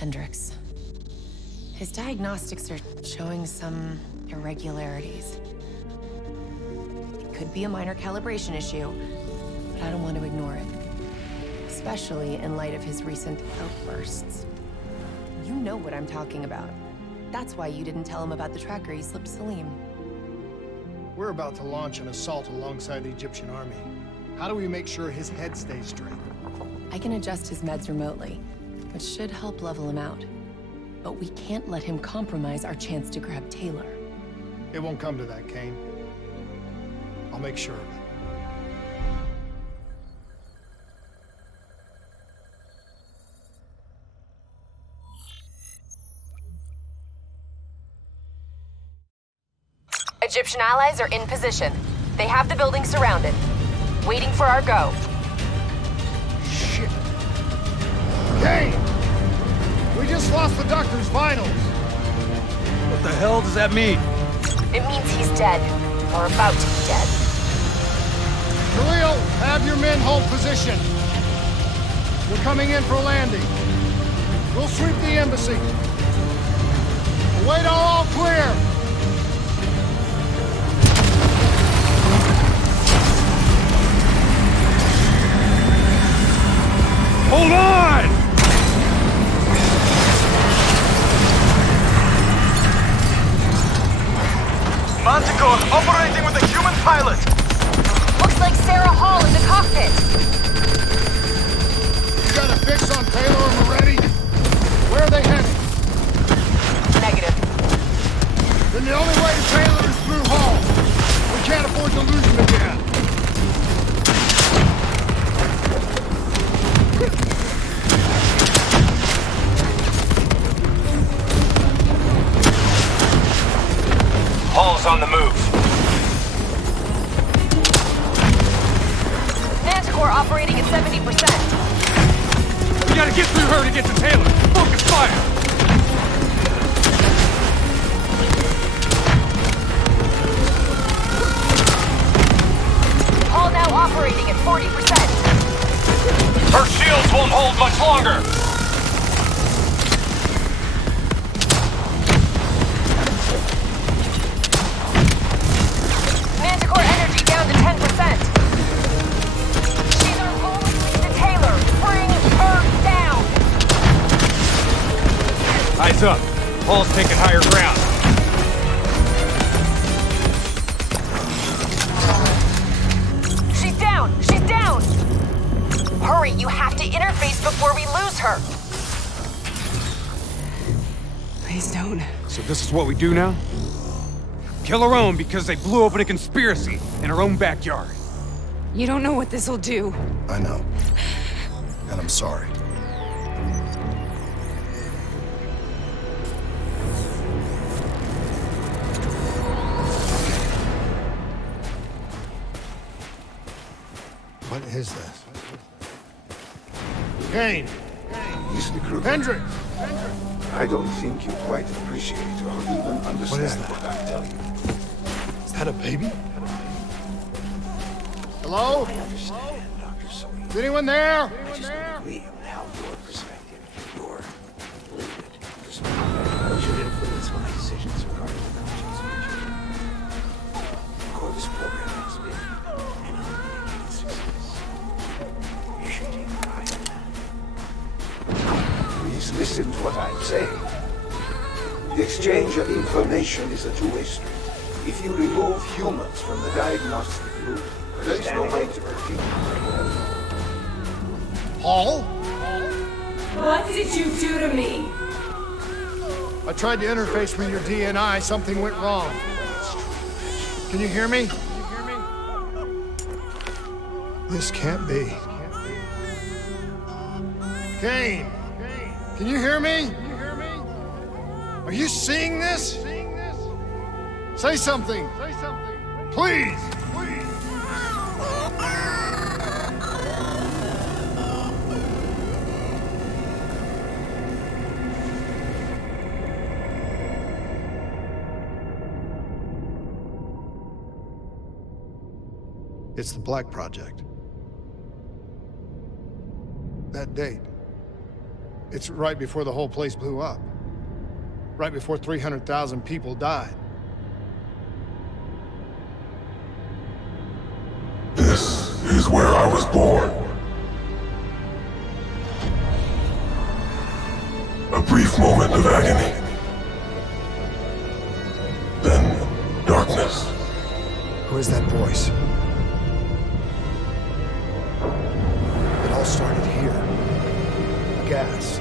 Hendricks. His diagnostics are showing some irregularities. It could be a minor calibration issue, but I don't want to ignore it. Especially in light of his recent outbursts. You know what I'm talking about. That's why you didn't tell him about the tracker he slipped Salim. We're about to launch an assault alongside the Egyptian army. How do we make sure his head stays straight? I can adjust his meds remotely, which should help level him out. But we can't let him compromise our chance to grab Taylor. It won't come to that, Kane. I'll make sure of it. Egyptian allies are in position. They have the building surrounded. Waiting for our go. Shit! Kane! We just lost the doctor's vitals! What the hell does that mean? It means he's dead. Or about to be dead. Khalil, have your men hold position. We're coming in for a landing. We'll sweep the embassy. Await all clear! Hold on! Manticore operating with a human pilot! Looks like Sarah Hall in the cockpit! You got a fix on Taylor and Moretti? Where are they headed? Negative. Then the only way to Taylor is through Hall. We can't afford to lose him again. Hall's on the move. Manticore operating at 70%. We gotta get through her to get to Taylor. Focus fire! Hall now operating at 40%. Her shields won't hold much longer. Manticore energy down to 10%. She's our only lead to Taylor. Bring her down. Eyes up. Hall's taking higher ground. She's down. She's down. Hurry, you have to interface before we lose her. Please don't. So this is what we do now? Kill our own because they blew open a conspiracy in our own backyard. You don't know what this'll do. I know. And I'm sorry. What is this? Kane! Mr. Kruger, Hendricks! I don't think you quite appreciate or even understand is that? what I'm telling you. Is that a baby? Hello? I understand, Dr. Sully. Is anyone there? I just don't agree on how your perspective, your limited perspective, should influence my decisions regarding the conscience mission. Of course, this program has been an unlimited success. You should take pride in that. Please listen to what I'm saying. The exchange of information is a two-way street. If you remove humans from the diagnostic loop, there's no way to predict. Paul? What did you do to me? I tried to interface with your DNI. Something went wrong. Can you hear me? This can't be. Kane! Can you hear me? Are you seeing this? Say something. Please! It's the Black Project. That date. It's right before the whole place blew up. Right before 300,000 people died. This is where I was born. A brief moment of agony. Then, darkness. Who is that voice? It all started here. A gas.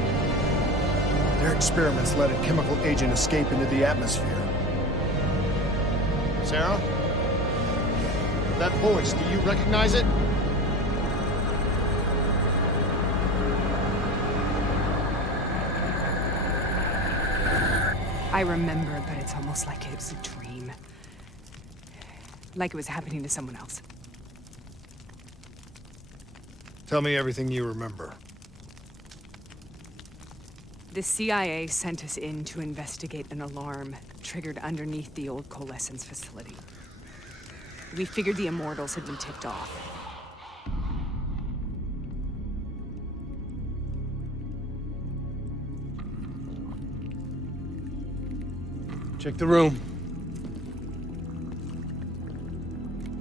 Their experiments let a chemical agent escape into the atmosphere. Sarah? That voice, do you recognize it? I remember, but it's almost like it was a dream. Like it was happening to someone else. Tell me everything you remember. The CIA sent us in to investigate an alarm triggered underneath the old coalescence facility. We figured the Immortals had been tipped off. Check the room.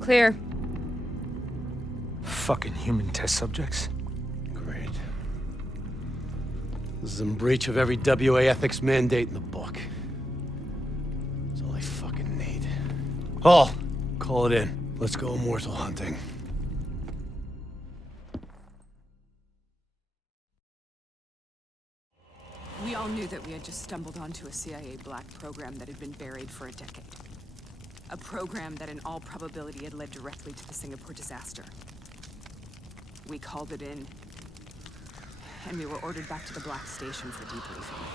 Clear. Fucking human test subjects. Great. This is in breach of every WA ethics mandate in the book. That's all I fucking need. Hall, call it in. Let's go immortal hunting. We all knew that we had just stumbled onto a CIA black program that had been buried for a decade. A program that in all probability had led directly to the Singapore disaster. We called it in, and we were ordered back to the Black Station for debriefing.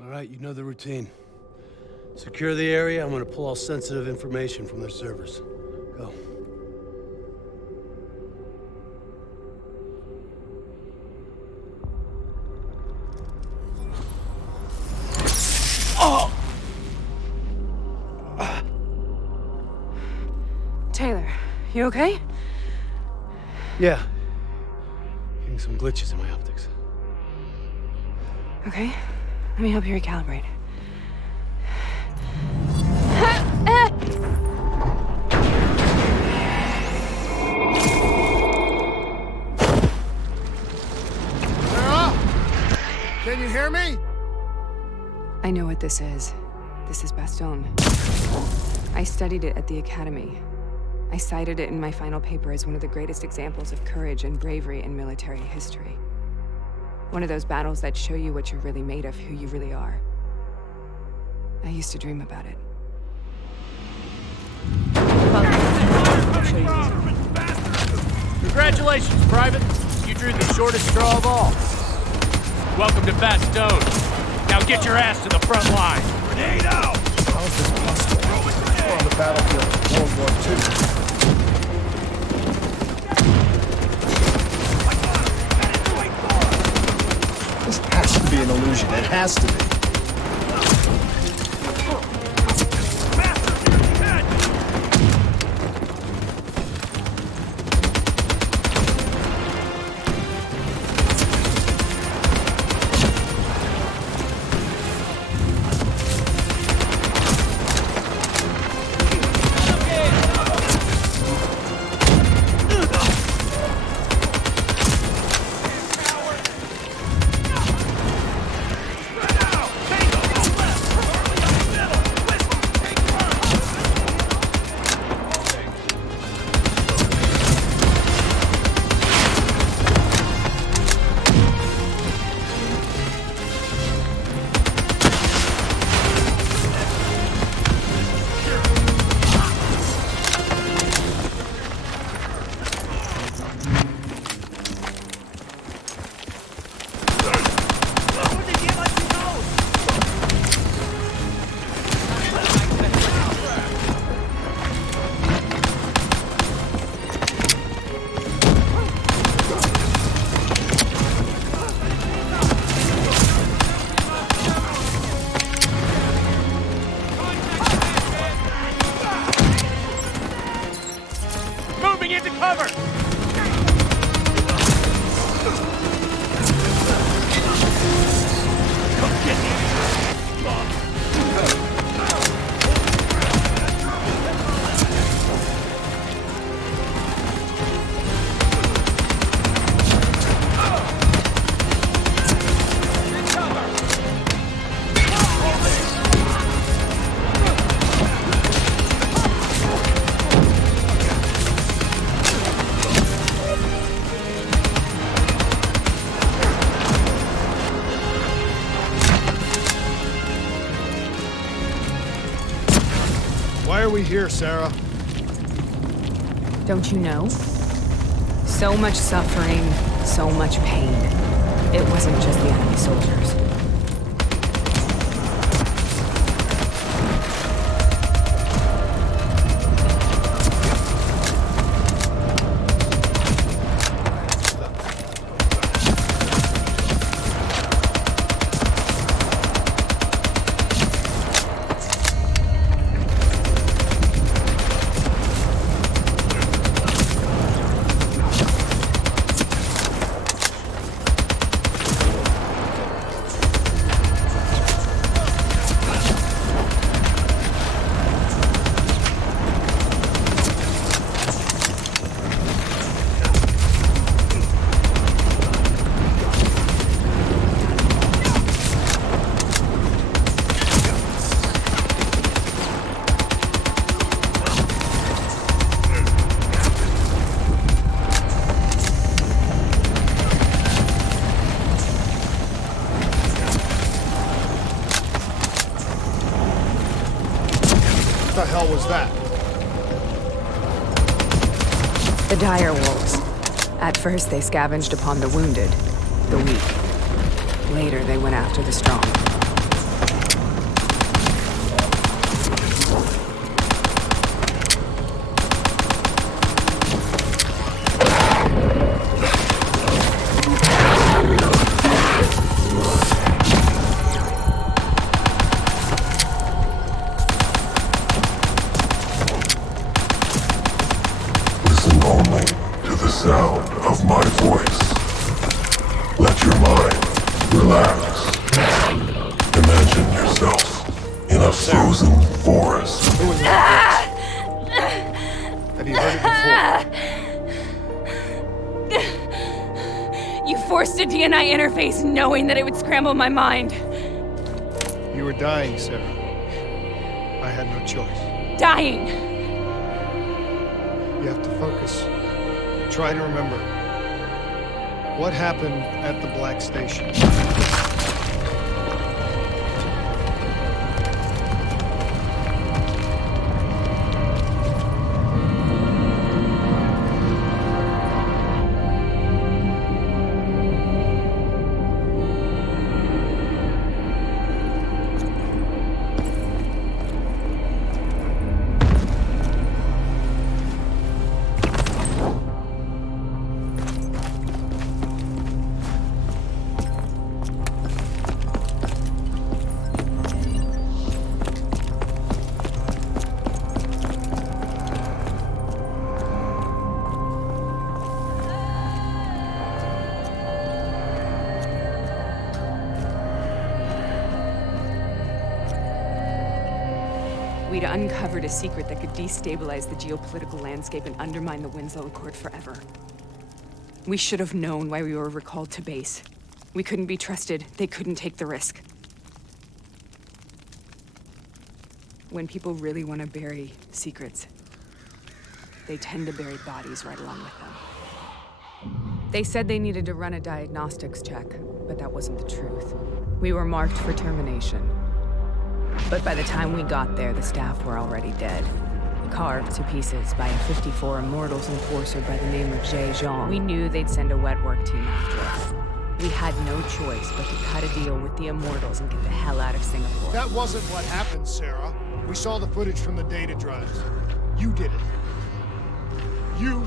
All right, you know the routine. Secure the area. I'm gonna pull all sensitive information from their servers. Go. Taylor, you okay? Yeah. Getting some glitches in my optics. Okay, let me help you recalibrate. Sarah? Can you hear me? I know what this is. This is Baston. I studied it at the Academy. I cited it in my final paper as one of the greatest examples of courage and bravery in military history. One of those battles that show you what you're really made of, who you really are. I used to dream about it. Congratulations, Private. You drew the shortest straw of all. Welcome to Baston. Now get your ass to the front line. Grenade out! How is this possible? We're on the battlefield of World War II. This has to be an illusion. It has to be. are we here, Sarah? Don't you know? So much suffering, so much pain. It wasn't just the enemy soldiers. What the hell was that? The dire wolves. At first, they scavenged upon the wounded, the weak. Later, they went after the strong. Sound of my voice. Let your mind relax. Imagine yourself in a frozen forest. Who was that? Have you heard it before? You forced a DNI interface knowing that it would scramble my mind. You were dying, Sarah. I had no choice. Dying! You have to focus. Try to remember. What happened at the Black Station? We'd uncovered a secret that could destabilize the geopolitical landscape and undermine the Winslow Accord forever. We should have known why we were recalled to base. We couldn't be trusted. They couldn't take the risk. When people really want to bury secrets, they tend to bury bodies right along with them. They said they needed to run a diagnostics check, but that wasn't the truth. We were marked for termination. But by the time we got there, the staff were already dead. Carved to pieces by a 54 Immortals enforcer by the name of Jay Zhang. We knew they'd send a wet work team after us. We had no choice but to cut a deal with the Immortals and get the hell out of Singapore. That wasn't what happened, Sarah. We saw the footage from the data drives. You did it. You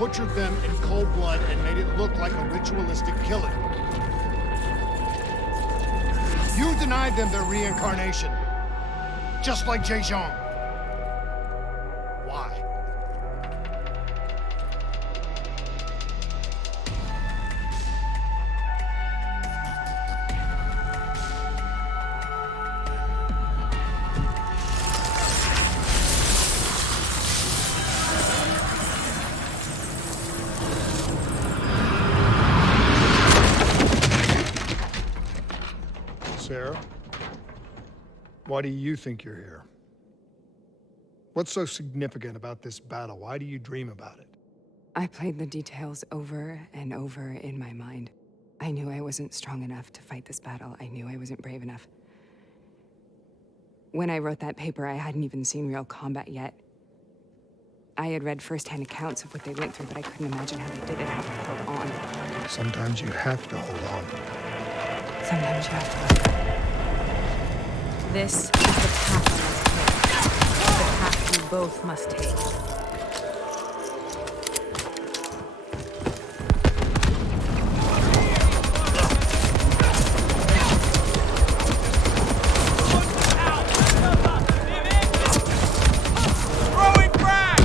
butchered them in cold blood and made it look like a ritualistic killing. You denied them their reincarnation. Just like Jay Zhang. Why? Sarah? Why do you think you're here? What's so significant about this battle? Why do you dream about it? I played the details over and over in my mind. I knew I wasn't strong enough to fight this battle. I knew I wasn't brave enough. When I wrote that paper, I hadn't even seen real combat yet. I had read first-hand accounts of what they went through, but I couldn't imagine how they did it, how they held on. Sometimes you have to hold on. Sometimes you have to let go. This is the path I must take. The path you both must take. Throwing frag!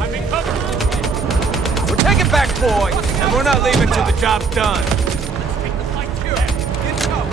I'm in cover. We're taking back boy, and we're not leaving till the job's done. Let's take the fight here. Get cover.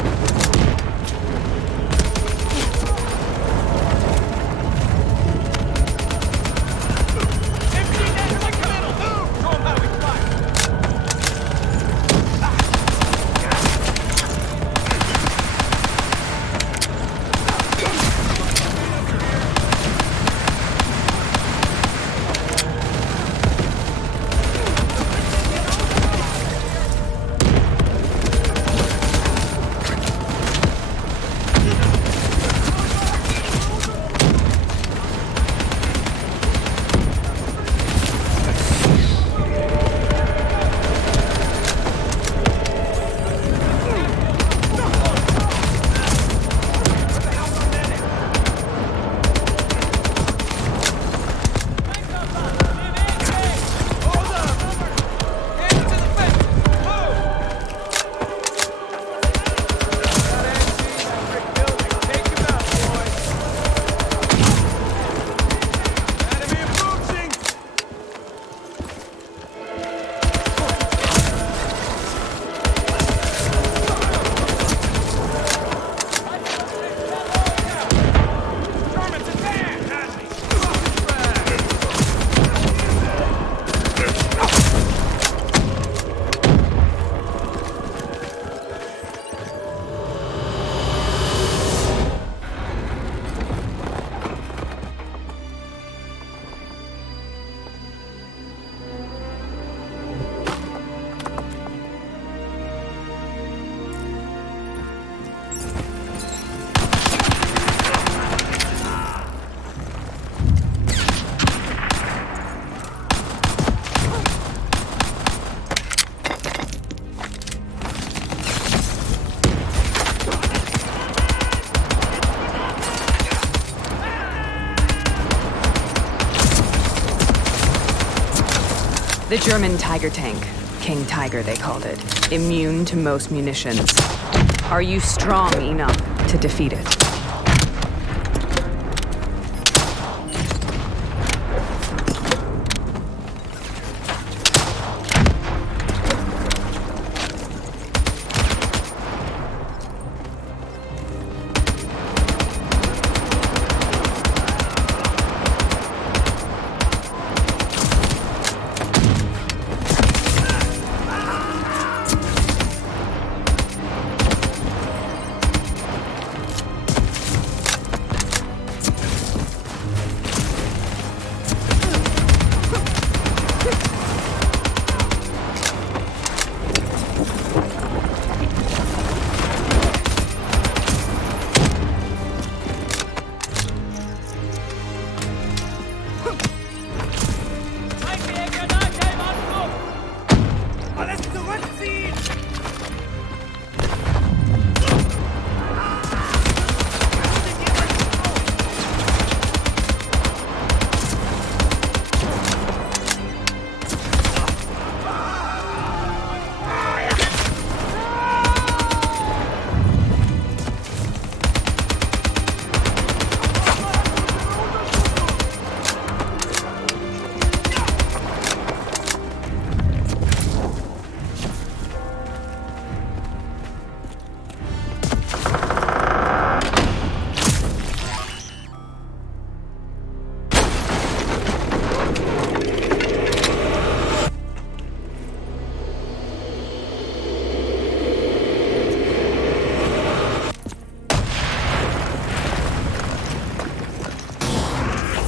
The German Tiger tank. King Tiger, they called it. Immune to most munitions. Are you strong enough to defeat it?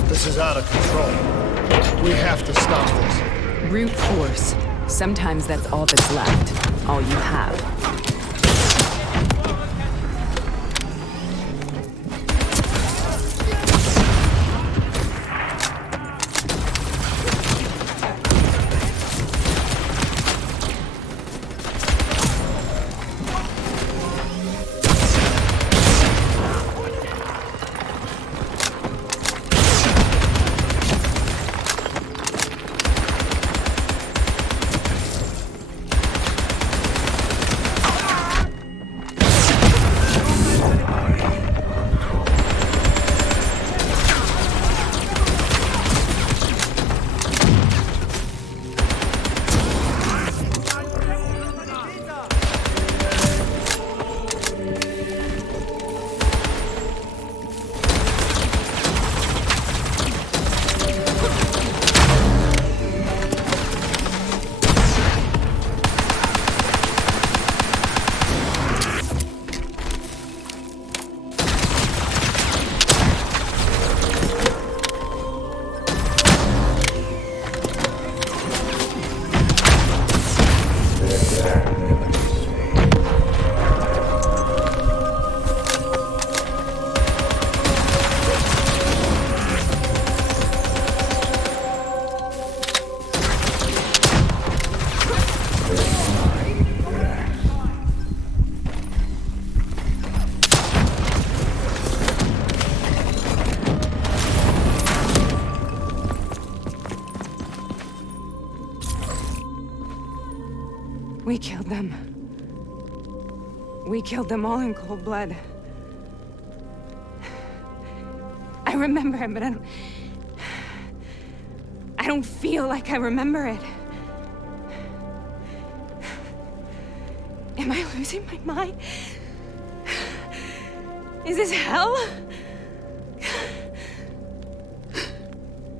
This is out of control. We have to stop this. Brute force. Sometimes that's all that's left. All you have. killed them. We killed them all in cold blood. I remember it, but I don't feel like I remember it. Am I losing my mind? Is this hell?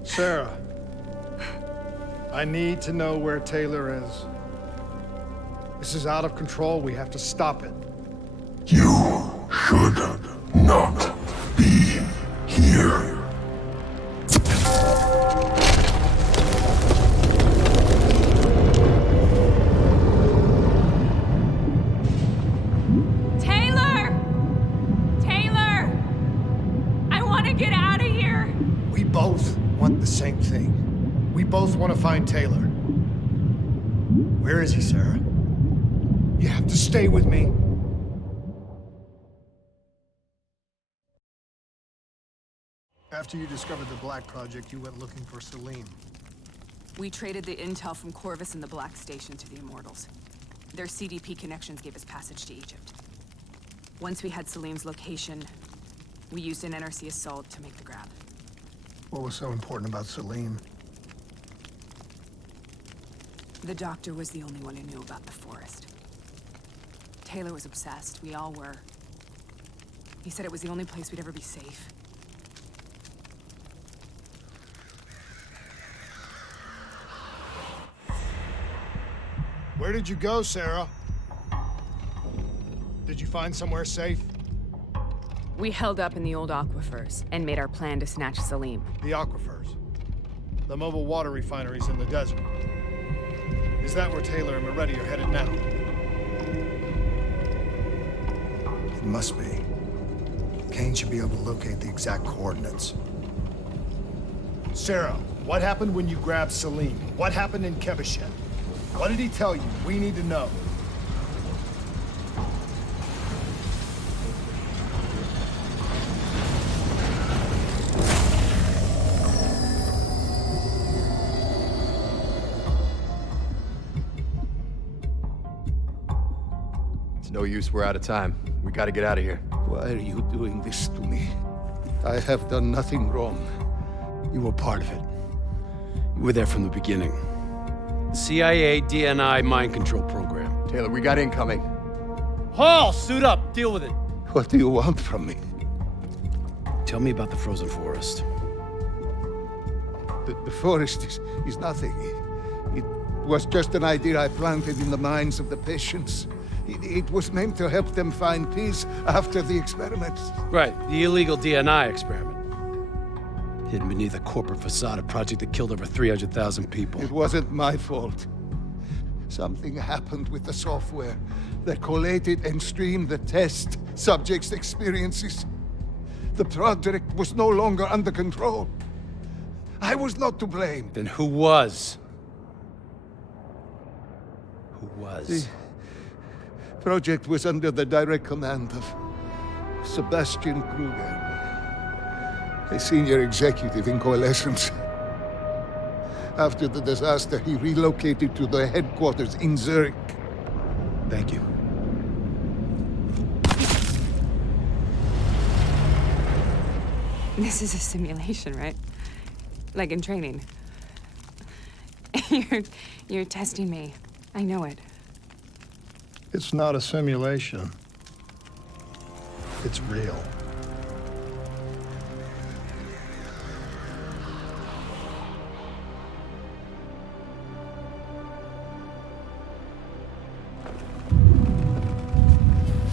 Sarah, I need to know where Taylor is. This is out of control. We have to stop it. You should not be here. Taylor! Taylor! I want to get out of here! We both want the same thing. We both want to find Taylor. Where is he, Sarah? You have to stay with me. After you discovered the Black Project, you went looking for Salim. We traded the intel from Corvus and the Black Station to the Immortals. Their CDP connections gave us passage to Egypt. Once we had Salim's location, we used an NRC assault to make the grab. What was so important about Salim? The doctor was the only one who knew about the forest. Taylor was obsessed. We all were. He said it was the only place we'd ever be safe. Where did you go, Sarah? Did you find somewhere safe? We held up in the old aquifers and made our plan to snatch Salim. The aquifers. The mobile water refineries in the desert. Is that where Taylor and Moretti are headed now? It must be. Kane should be able to locate the exact coordinates. Sarah, what happened when you grabbed Salim? What happened in Kebashet? What did he tell you? We need to know. It's no use, we're out of time. We gotta get out of here. Why are you doing this to me? I have done nothing wrong. You were part of it. You were there from the beginning. The CIA DNI mind control program. Taylor, we got incoming. Hall, suit up. Deal with it. What do you want from me? Tell me about the frozen forest. The forest is nothing. It was just an idea I planted in the minds of the patients. It was meant to help them find peace after the experiments. Right, the illegal DNI experiment. Hidden beneath a corporate facade, a project that killed over 300,000 people. It wasn't my fault. Something happened with the software that collated and streamed the test subjects' experiences. The project was no longer under control. I was not to blame. Then who was? Who was? The project was under the direct command of Sebastian Kruger, a senior executive in Coalescence. After the disaster, he relocated to the headquarters in Zurich. Thank you. This is a simulation, right? Like in training. You're testing me. I know it. It's not a simulation. It's real.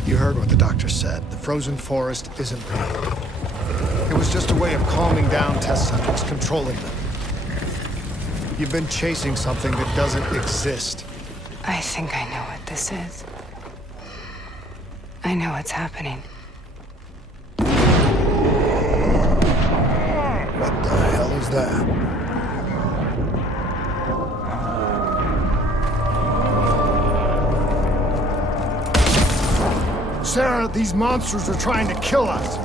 You heard what the doctor said. The frozen forest isn't real. It was just a way of calming down test subjects, controlling them. You've been chasing something that doesn't exist. I think I know what this is. I know what's happening. What the hell is that? Sarah, these monsters are trying to kill us.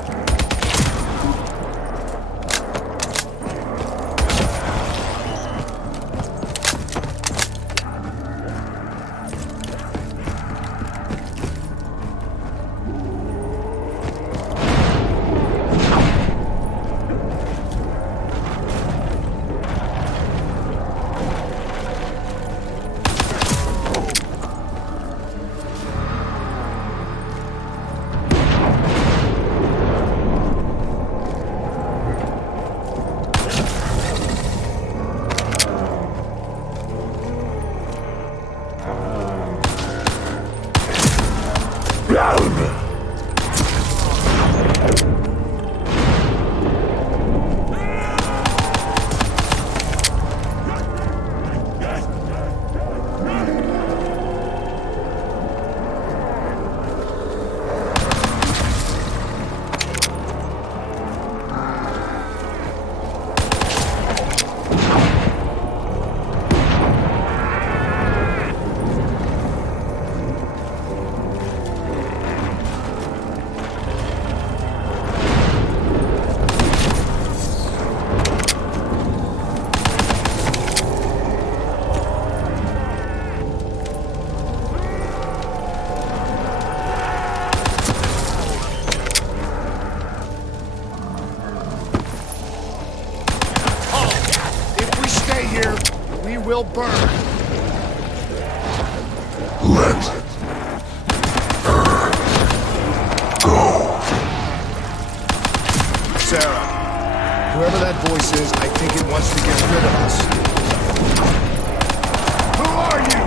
will burn. Let her go. Sarah, whoever that voice is, I think it wants to get rid of us. Who are you?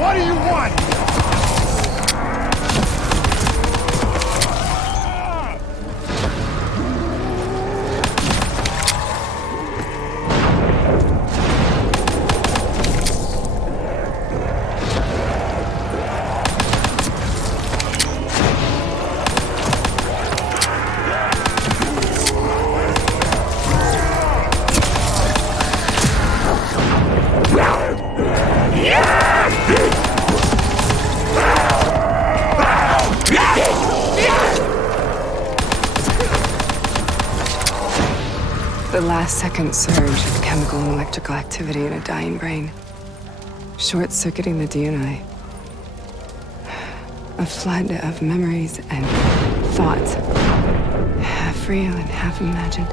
What do you want? The last-second surge of chemical and electrical activity in a dying brain. Short-circuiting the DNA. A flood of memories and thoughts. Half real and half imagined.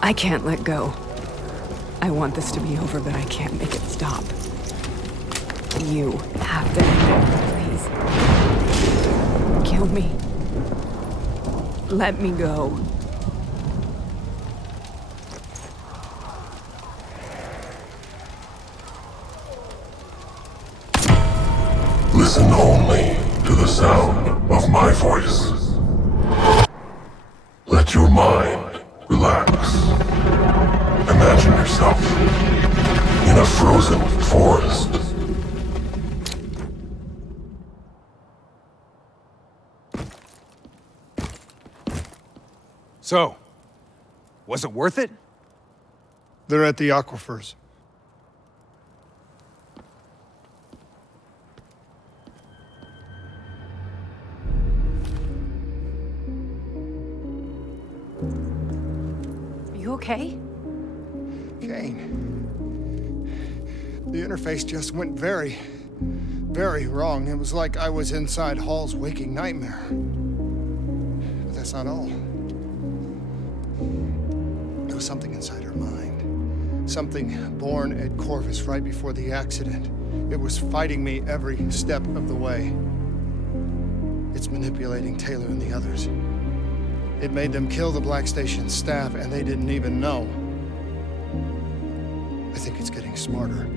I can't let go. I want this to be over, but I can't make it stop. You have to end it, please. Kill me. Let me go. Listen only to the sound of my voice. Let your mind relax. Imagine yourself in a frozen forest. So, was it worth it? They're at the aquifers. Are you okay? Kane. The interface just went very, very wrong. It was like I was inside Hall's waking nightmare. But that's not all. There was something inside her mind. Something born at Corvus right before the accident. It was fighting me every step of the way. It's manipulating Taylor and the others. It made them kill the Black Station staff, and they didn't even know. I think it's getting smarter.